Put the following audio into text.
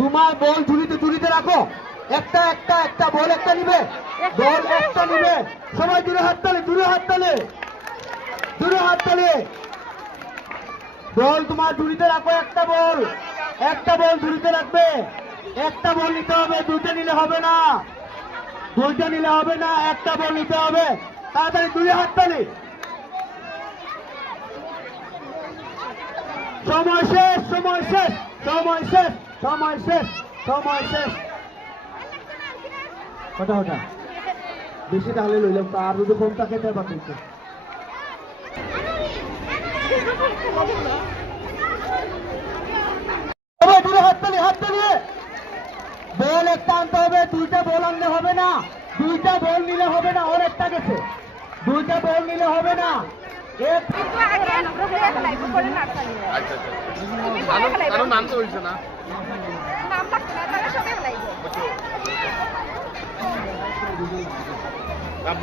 তোমার বল ঝুড়িতে রাখো। একটা বল একটা নিবে, বল একটা নিবে। সবাই দূরে হাত তালে, বল তোমার ঝুড়িতে রাখো। একটা বল ঝুড়িতে রাখবে। একটা বল নিতে হবে, দুইটা নিলে হবে না, একটা বল নিতে হবে। তাড়াতাড়ি দূরে হাত তালে। সময় শেষ। ওটা বেশি তাহলে লইলাম, তার যদি কম থাকে তারপর কিন্তু হাত তালিয়ে বল একটা আনতে হবে। দুইটা বল আনলে হবে না, দুইটা বল নিলে হবে না। অনেকটা গেছে, দুইটা বল নিলে হবে না। নাম তো বলছে না, নাম